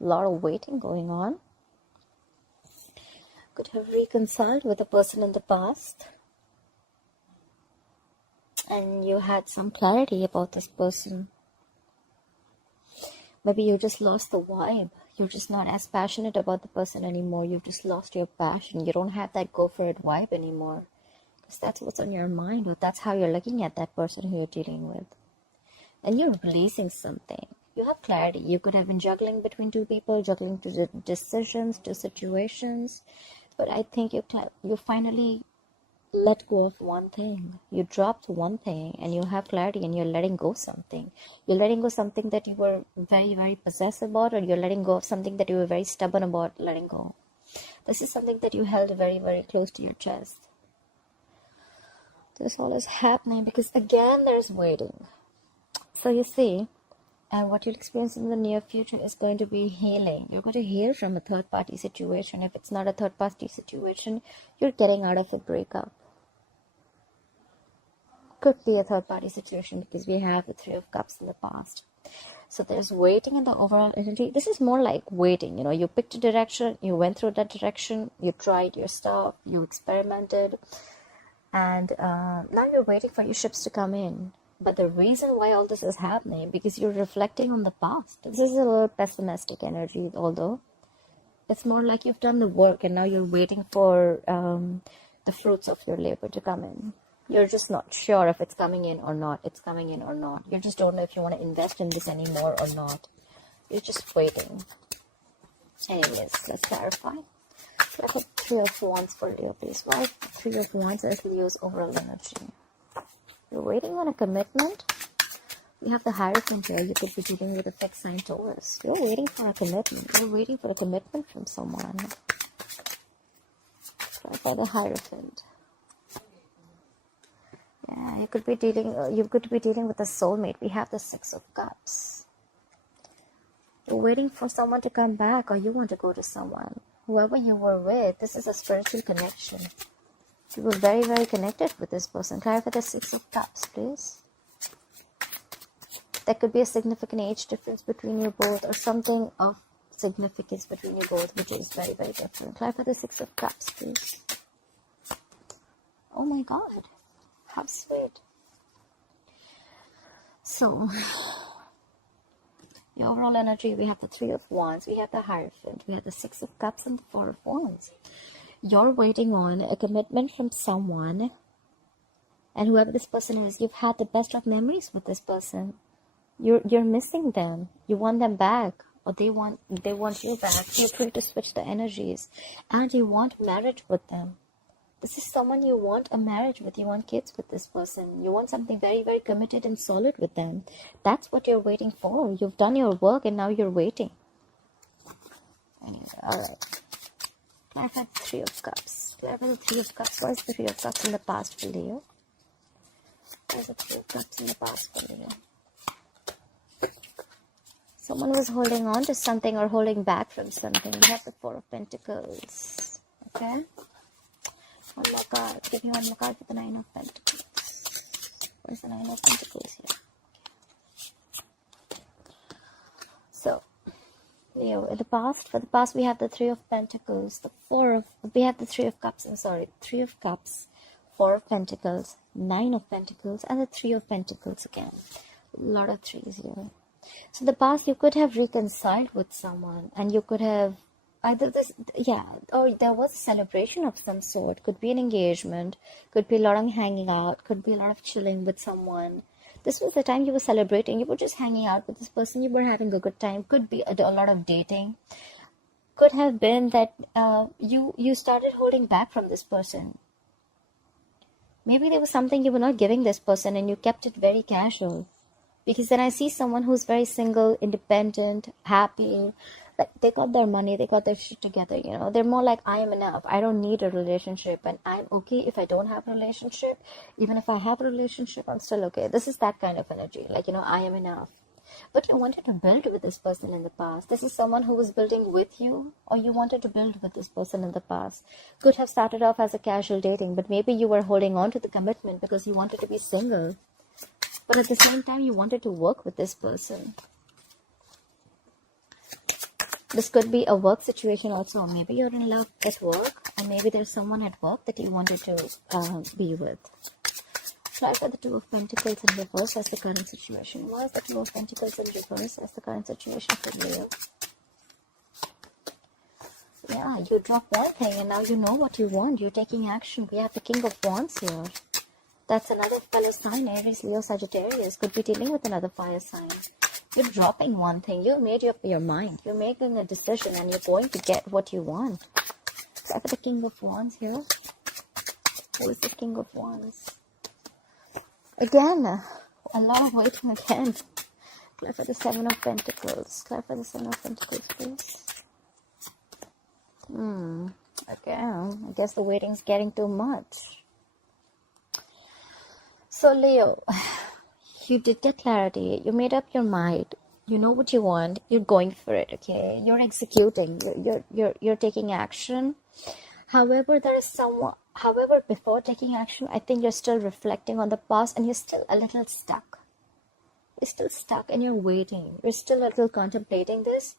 A lot of waiting going on. Could have reconciled with a person in the past. And you had some clarity about this person. Maybe you just lost the vibe. You're just not as passionate about the person anymore. You've just lost your passion. You don't have that go for it vibe anymore. Because that's what's on your mind, or that's how you're looking at that person who you're dealing with. And you're releasing something. You have clarity. You could have been juggling between two people, juggling two decisions, two situations. But I think you finally let go of one thing. You dropped one thing and you have clarity, and you're letting go something. You're letting go something that you were very, very possessed about, or you're letting go of something that you were very stubborn about letting go. This is something that you held very, very close to your chest. This all is happening because again there's waiting. So you see, and what you'll experience in the near future is going to be healing. You're going to heal from a third party situation. If it's not a third party situation, you're getting out of a breakup. Could be a third party situation because we have the Three of Cups in the past. So there's waiting in the overall energy. This is more like waiting. You picked a direction, you went through that direction, you tried your stuff, you experimented, and now you're waiting for your ships to come in. But the reason why all this is happening, because you're reflecting on the past. This is a little pessimistic energy, although it's more like you've done the work and now you're waiting for the fruits of your labor to come in. You're just not sure if it's coming in or not. It's coming in or not. You just don't know if you want to invest in this anymore or not. You're just waiting. Anyways, let's clarify. So I put Three of Wands for Leo, please. Why Three of Wands is Leo's overall energy? You're waiting on a commitment. We have the Hierophant here. You could be dealing with a fixed sign Taurus. You're waiting for a commitment. You're waiting for a commitment from someone. Try for the Hierophant. Yeah, you could be dealing with a soulmate. We have the Six of Cups. You're waiting for someone to come back, or you want to go to someone. Whoever you were with, this is a spiritual connection. You were very, very connected with this person. Clarify the Six of Cups, please. There could be a significant age difference between you both, or something of significance between you both, which is very, very different. Clarify the Six of Cups, please. Oh my God. How sweet. So, the overall energy, we have the Three of Wands, we have the Hierophant, we have the Six of Cups, and the Four of Wands. You're waiting on a commitment from someone, and whoever this person is, you've had the best of memories with this person. You're missing them. You want them back, or they want you back. You're trying to switch the energies, and you want marriage with them. This is someone you want a marriage with. You want kids with this person. You want something very, very committed and solid with them. That's what you're waiting for. You've done your work and now you're waiting. Anyway, alright. Clarify the Three of Cups. Clarify the Three of Cups. What is the Three of Cups in the past for Leo? What is the Three of Cups in the past for Leo? Someone was holding on to something or holding back from something. We have the Four of Pentacles. Okay? One more card. Give me one more card for the Nine of Pentacles. Where's the Nine of Pentacles here? So, Leo, in the past, for the past, we have the Three of Pentacles, we have the Three of Cups, Three of Cups, Four of Pentacles, Nine of Pentacles, and the Three of Pentacles again. A lot of threes here. So, in the past, you could have reconciled with someone, and you could have either or there was a celebration of some sort. Could be an engagement, could be a lot of hanging out, could be a lot of chilling with someone. This was the time you were celebrating. You were just hanging out with this person. You were having a good time. Could be a lot of dating. Could have been that you started holding back from this person. Maybe there was something you were not giving this person and you kept it very casual. Because then I see someone who's very single, independent, happy. Like they got their money, they got their shit together, They're more like, I am enough. I don't need a relationship, and I'm okay if I don't have a relationship. Even if I have a relationship, I'm still okay. This is that kind of energy. Like, I am enough. But you wanted to build with this person in the past. This is someone who was building with you, or you wanted to build with this person in the past. Could have started off as a casual dating, but maybe you were holding on to the commitment because you wanted to be single. But at the same time, you wanted to work with this person. This could be a work situation also. Maybe you're in love at work, and maybe there's someone at work that you wanted to be with. Try for the Two of Pentacles in reverse as the current situation. What is the Two of Pentacles in reverse as the current situation for Leo? Yeah, you drop one thing and now you know what you want. You're taking action. We have the King of Wands here. That's another fellow sign, Aries, Leo, Sagittarius. Could be dealing with another fire sign. You're dropping one thing. You made up your mind. You're making a decision and you're going to get what you want. Try for the King of Wands here. Who is the King of Wands? Again, a lot of waiting again. Try for the Seven of Pentacles. Try for the Seven of Pentacles, please. Okay, I guess the waiting's getting too much. So Leo, you did get clarity. You made up your mind. You know what you want. You're going for it. Okay, you're executing. You're taking action. However, there is someone. However, before taking action, I think you're still reflecting on the past, and you're still a little stuck. You're still stuck, and you're waiting. You're still a little contemplating this,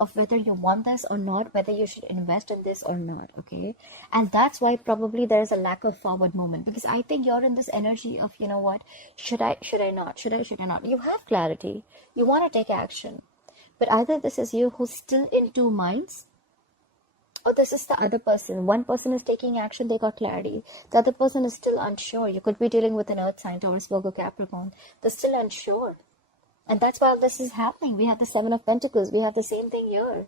of whether you want this or not, whether you should invest in this or not, okay? And that's why probably there's a lack of forward movement, because I think you're in this energy of, you know what, should I not, should I not? You have clarity, you want to take action, but either this is you who's still in two minds, or this is the other person. One person is taking action, they got clarity. The other person is still unsure. You could be dealing with an earth sign, Taurus, Virgo, Capricorn. They're still unsure. And that's why this is happening. We have the Seven of Pentacles. We have the same thing here.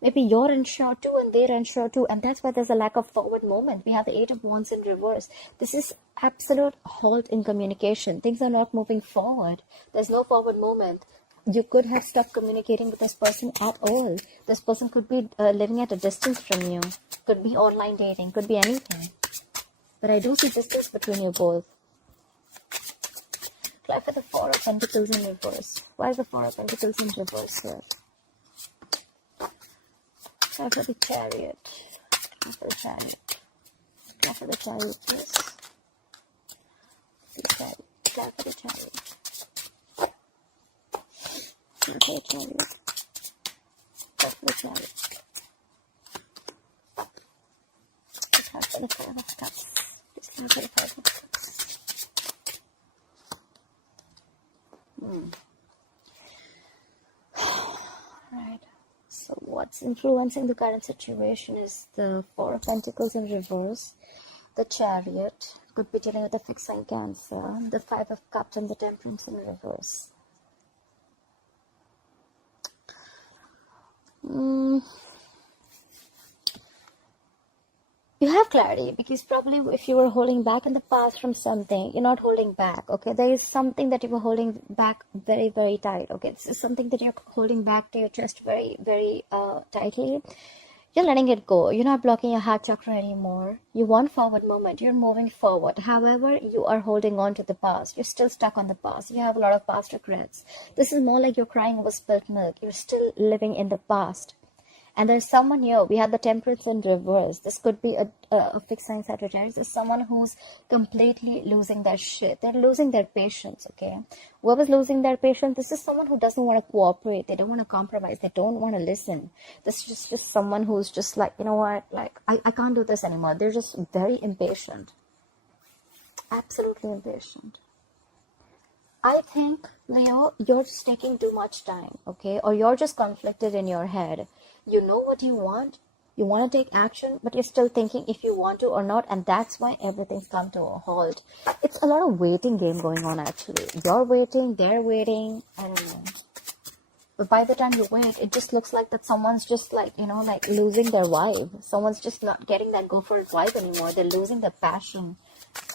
Maybe you're unsure too and they're unsure too. And that's why there's a lack of forward movement. We have the Eight of Wands in reverse. This is absolute halt in communication. Things are not moving forward. There's no forward movement. You could have stopped communicating with this person at all. This person could be living at a distance from you. Could be online dating. Could be anything. But I do see distance between you both. Try for the Four of Pentacles in reverse. Why is the Four of Pentacles in reverse here? Try for the Chariot. Try for the Chariot. Try for the Chariot, please. The Chariot. Try for the Chariot. Try for the Chariot. Try for the Chariot. Try for the Five of Cups. Please try for the Five of Cups. Right. So what's influencing the current situation is the Four of Pentacles in reverse, the Chariot, could be dealing with the fixed sign Cancer, the Five of Cups and the Temperance in reverse. You have clarity, because probably if you were holding back in the past from something, you're not holding back, okay? There is something that you were holding back very, very tight, okay? This is something that you're holding back to your chest very, very tightly. You're letting it go. You're not blocking your heart chakra anymore. You want forward movement. You're moving forward. However, you are holding on to the past. You're still stuck on the past. You have a lot of past regrets. This is more like you're crying over spilt milk. You're still living in the past. And there's someone here. We have the Temperance in reverse. This could be a fixed sign Sagittarius. There's someone who's completely losing their shit. They're losing their patience, okay? Whoever's losing their patience, this is someone who doesn't want to cooperate. They don't want to compromise. They don't want to listen. This is just someone who's just like, you know what? Like, I can't do this anymore. They're just very impatient. Absolutely impatient. I think, Leo, you're just taking too much time, okay? Or you're just conflicted in your head. You know what you want to take action, but you're still thinking if you want to or not, and that's why everything's come to a halt. It's a lot of waiting game going on, actually. You're waiting, they're waiting, I don't know. But by the time you wait, it just looks like that someone's just like, you know, like losing their vibe. Someone's just not getting that go for it vibe anymore. They're losing their passion.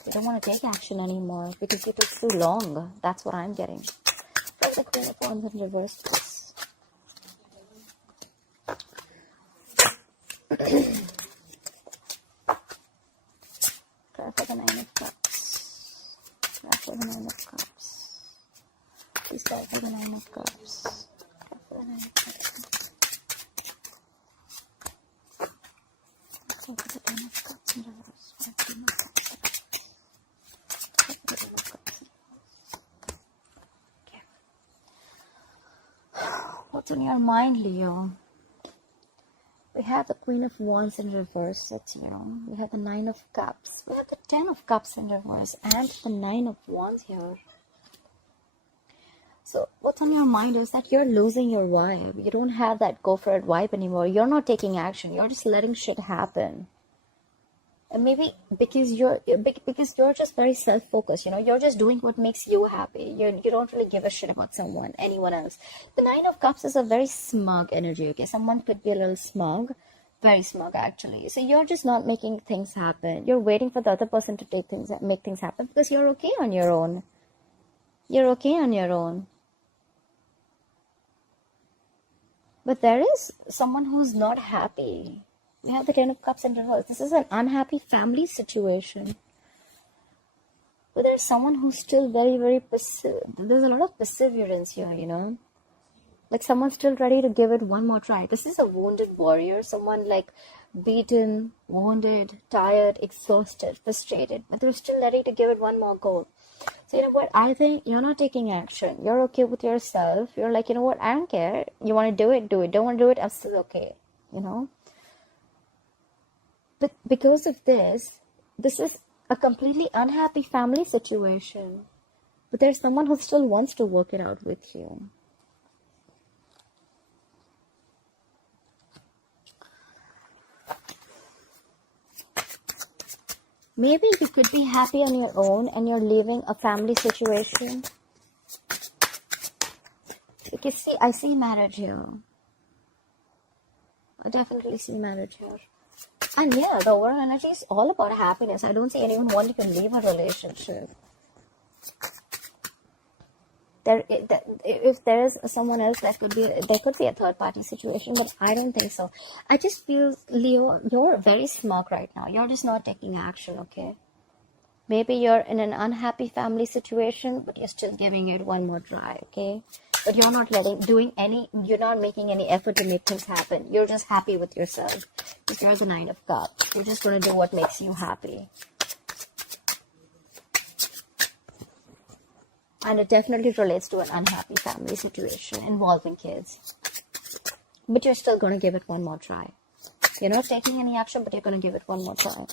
They don't want to take action anymore because you took too long. That's what I'm getting. Try the Queen of Wands in reverse, please. Try for the Nine of Cups. Try for the Nine of Cups. Please try for the Nine of Cups. Try for the Nine of Cups. Try for the Ten of Cups in reverse. Try for the Ten of Cups. Try for the Ten of Cups in reverse. Okay. What's on your mind, Leo? We have the Queen of Wands in reverse, that's here. We have the Nine of Cups. We have the Ten of Cups in reverse and the Nine of Wands here. So what's on your mind is that you're losing your vibe. You don't have that go for it vibe anymore. You're not taking action. You're just letting shit happen. And maybe because you're just very self-focused, you're just doing what makes you happy. You don't really give a shit about anyone else. The Nine of Cups is a very smug energy, okay? Someone could be a little smug, very smug actually. So you're just not making things happen. You're waiting for the other person to make things happen because you're okay on your own. You're okay on your own. But there is someone who's not happy. We have the Ten of Cups in reverse. This is an unhappy family situation. But there's someone who's still very, very there's a lot of perseverance here, Like someone's still ready to give it one more try. This is a wounded warrior. Someone like beaten, wounded, tired, exhausted, frustrated. But they're still ready to give it one more go. So you know what? I think you're not taking action. You're okay with yourself. You're like, you know what? I don't care. You want to do it, do it. Don't want to do it, I'm still okay. But because of this is a completely unhappy family situation. But there's someone who still wants to work it out with you. Maybe you could be happy on your own and you're leaving a family situation. Because see, I see marriage here. I definitely see marriage here. And yeah, the overall energy is all about happiness. I don't see anyone wanting to leave a relationship. If there is someone else, there could be a third party situation, but I don't think so. I just feel, Leo, you're very smug right now. You're just not taking action, okay? Maybe you're in an unhappy family situation, but you're still giving it one more try, okay? But you're not you're not making any effort to make things happen. You're just happy with yourself. Because you're the Nine of Cups. You're just going to do what makes you happy. And it definitely relates to an unhappy family situation involving kids. But you're still going to give it one more try. You're not taking any action, but you're going to give it one more try.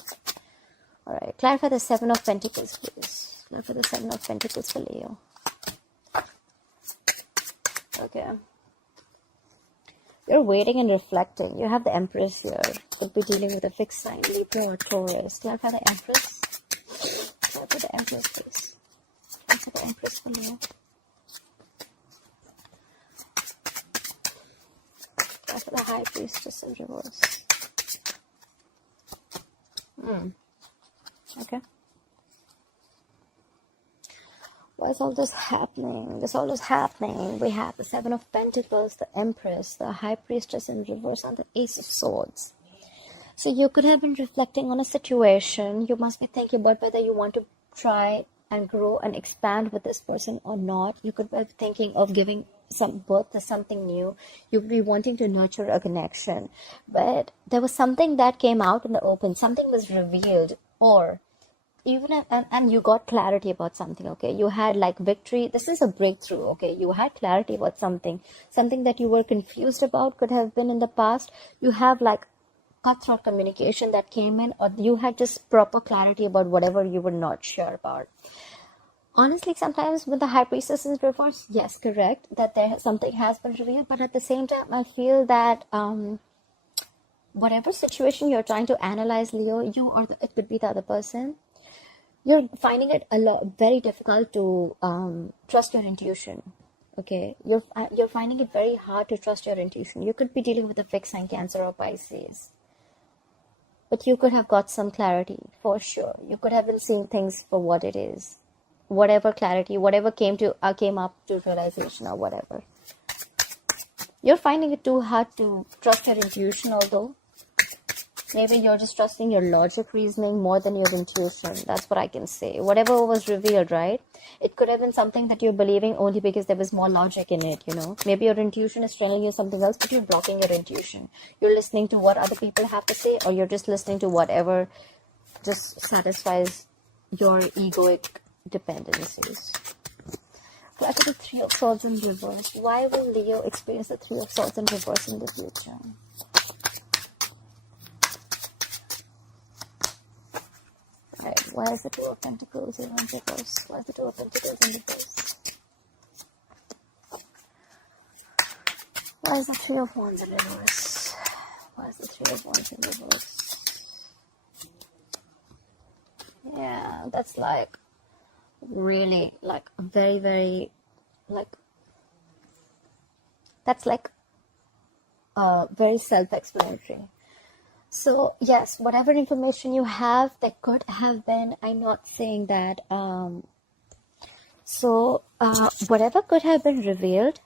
Alright, clarify the Seven of Pentacles, please. Clarify the Seven of Pentacles for Leo. Okay. You're waiting and reflecting. You have the Empress here. Could be dealing with a fixed sign, Libra or Taurus. Clarify the Empress. Clarify the Empress, please. Clarify the Empress for Leo. Clarify the High Priestess in reverse. Okay. Why is all this happening? We have the Seven of Pentacles, the Empress, the High Priestess in reverse, and the Ace of Swords. So you could have been reflecting on a situation. You must be thinking about whether you want to try and grow and expand with this person or not. You could be thinking of giving some birth to something new. You could be wanting to nurture a connection. But there was something that came out in the open. Something was revealed, or even and you got clarity about something, okay? You had like victory. This is a breakthrough, okay? You had clarity about something that you were confused about, could have been in the past. You have like cutthroat communication that came in, or you had just proper clarity about whatever you were not sure about. Honestly, sometimes with the High Priestess in reverse, yes, correct, that something has been revealed, but at the same time, I feel that whatever situation you're trying to analyze, Leo, it could be the other person. You're finding it very difficult to trust your intuition. Okay, you're finding it very hard to trust your intuition. You could be dealing with a fixed sign, Cancer or Pisces, but you could have got some clarity for sure. You could have been seeing things for what it is, whatever clarity, whatever came up to realization or whatever. You're finding it too hard to trust your intuition, although maybe you're just trusting your logic reasoning more than your intuition. That's what I can say. Whatever was revealed, right? It could have been something that you're believing only because there was more logic in it, Maybe your intuition is telling you something else, but you're blocking your intuition. You're listening to what other people have to say, or you're just listening to whatever just satisfies your egoic dependencies. Look at the Three of Swords in reverse. Why will Leo experience the Three of Swords in reverse in the future? Right. Why is the Two of Pentacles in reverse? Why is the Two of Pentacles in reverse? Why is the Three of Wands in reverse? Why is the Three of Wands in reverse? Yeah, that's like really like very, very like that's like very self-explanatory. So yes, whatever information you have, that could have been, I'm not saying that whatever could have been revealed,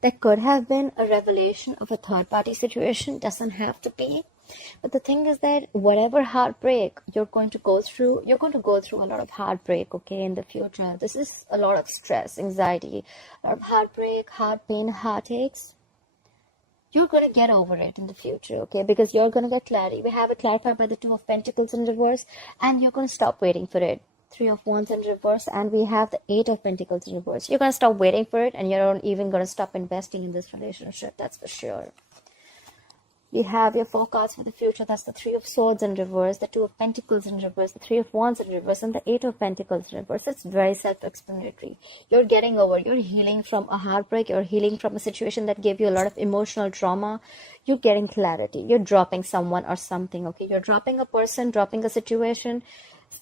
there could have been a revelation of a third party situation, doesn't have to be. But the thing is that whatever heartbreak you're going to go through a lot of heartbreak, okay, in the future. This is a lot of stress, anxiety, a lot of heartbreak, heart pain, heartaches. You're going to get over it in the future, okay, because you're going to get clarity. We have it clarified by the Two of Pentacles in reverse, and you're going to stop waiting for it. Three of Wands in reverse, and we have the Eight of Pentacles in reverse. You're going to stop waiting for it, and you're not even going to stop investing in this relationship. That's for sure. You have your four cards for the future. That's the Three of Swords in reverse, the Two of Pentacles in reverse, the Three of Wands in reverse, and the Eight of Pentacles in reverse. It's very self-explanatory. You're getting over, you're healing from a heartbreak, you're healing from a situation that gave you a lot of emotional trauma. You're getting clarity. You're dropping someone or something, okay? You're dropping a person, dropping a situation.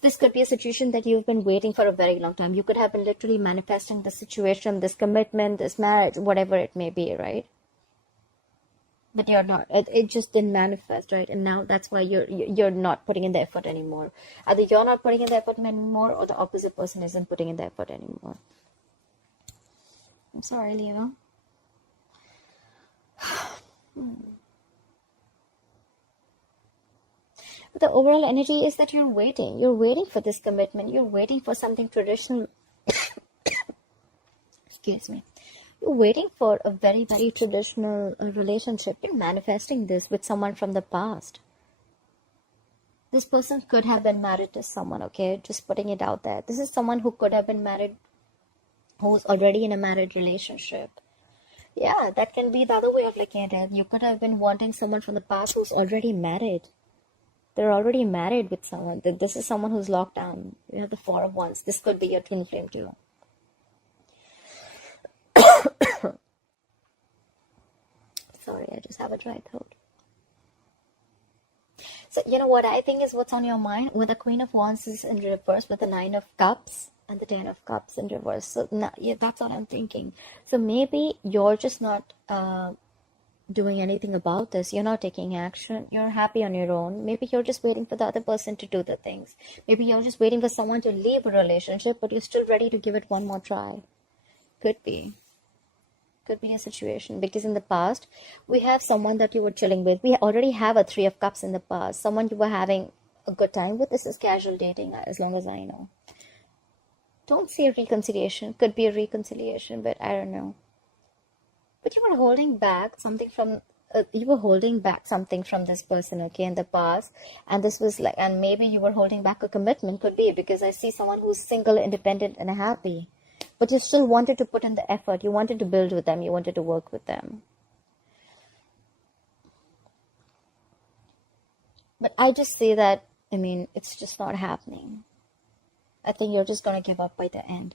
This could be a situation that you've been waiting for a very long time. You could have been literally manifesting this situation, this commitment, this marriage, whatever it may be, right? But you're not. It just didn't manifest, right? And now that's why you're not putting in the effort anymore. Either you're not putting in the effort anymore, or the opposite person isn't putting in the effort anymore. I'm sorry, Leo. But the overall energy is that you're waiting. You're waiting for this commitment. You're waiting for something traditional. Excuse me. You're waiting for a very, very traditional relationship. You're manifesting this with someone from the past. This person could have been married to someone, okay? Just putting it out there. This is someone who could have been married, who's already in a married relationship. Yeah, that can be the other way of looking at it. You could have been wanting someone from the past who's already married. They're already married with someone. This is someone who's locked down. You have the Four of Wands. This could be your twin flame too. Sorry, I just have a dry throat. So, you know what I think is what's on your mind? With the Queen of Wands is in reverse, with the Nine of Cups and the Ten of Cups in reverse. So, yeah, that's what I'm thinking. So, maybe you're just not doing anything about this. You're not taking action. You're happy on your own. Maybe you're just waiting for the other person to do the things. Maybe you're just waiting for someone to leave a relationship, but you're still ready to give it one more try. Could be a situation, because in the past we have someone that you were chilling with. We already have a Three of Cups in the past, someone you were having a good time with. This is casual dating, as long as I know. Don't see a reconciliation. Could be a reconciliation, but I don't know. But you were holding back something from this person, okay, in the past, and this was like, and maybe you were holding back a commitment. Could be, because I see someone who's single, independent, and happy. But you still wanted to put in the effort. You wanted to build with them. You wanted to work with them. But I just say that, it's just not happening. I think you're just going to give up by the end.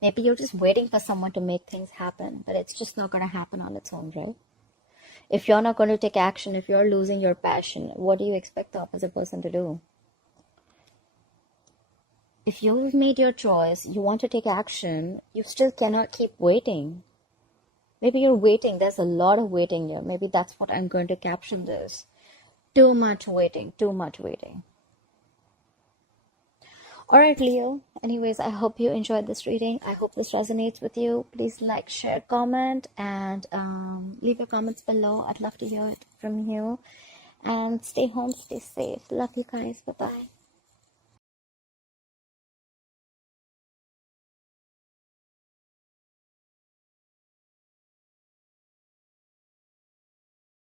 Maybe you're just waiting for someone to make things happen, but it's just not going to happen on its own, right? If you're not going to take action, if you're losing your passion, what do you expect the opposite person to do? If you've made your choice, you want to take action, you still cannot keep waiting. Maybe you're waiting. There's a lot of waiting here. Maybe that's what I'm going to caption this. Too much waiting. Too much waiting. Alright, Leo. Anyways, I hope you enjoyed this reading. I hope this resonates with you. Please like, share, comment, and leave your comments below. I'd love to hear it from you. And stay home, stay safe. Love you guys. Bye-bye.